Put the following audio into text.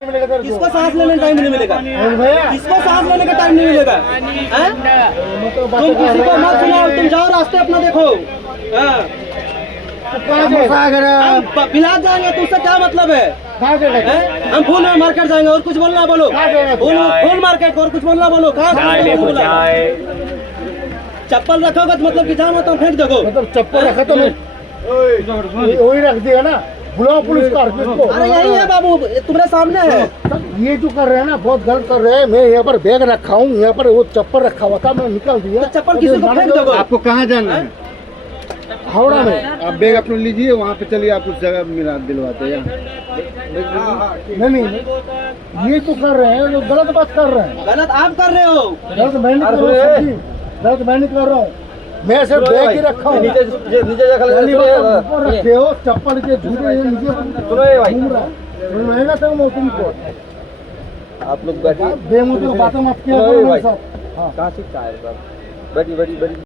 किसको सांस लेने का टाइम नहीं मिलेगा? किसको सांस लेने का टाइम नहीं मिलेगा? तुम किसी को मत सुनाओ, तुम जाओ रास्ते अपना देखो। बिलास जाएंगे तो उससे क्या मतलब है? हम फूल मार्केट जाएंगे और कुछ बोलना बोलो, फूल मार्केट और कुछ बोलना बोलो। कहाँ चप्पल रखोगे तो मतलब कि जहाँ मतलब फेंक दोगे? मतलब चप्पल रखा तो नहीं वही रख दिया ना, बुलाओ पुलिस का। अरे यही है बाबू, तुम्हारे सामने है। ये जो कर रहे हैं ना बहुत गलत कर रहे हैं। मैं यहाँ पर बैग रखा हूँ, यहाँ पर वो चप्पल रखा हुआ था, मैं निकाल दिया। तो चप्पल किसी को फेंक दोगे? आपको कहाँ जाना है? हावड़ा में। आप बैग अपना लीजिए, वहाँ पे चलिए, आप उस जगह मिला दिलवाते हैं। नहीं, ये तो कर रहे हैं, लोग गलत बात कर रहे हैं। गलत आप कर रहे हो, गलत मैं नहीं कर रहा हूँ, गलत मैं नहीं कर रहा हूँ। मैं सिर्फ बैग ही रखा हूँ। नीचे रखे हो चप्पल के जूते नीचे घूम रहा है, महंगा था वो तुमको। आप लोग बैठिए, बेमुद्दे बातें मत किया करो मेरे साथ। कहाँ से? बड़ी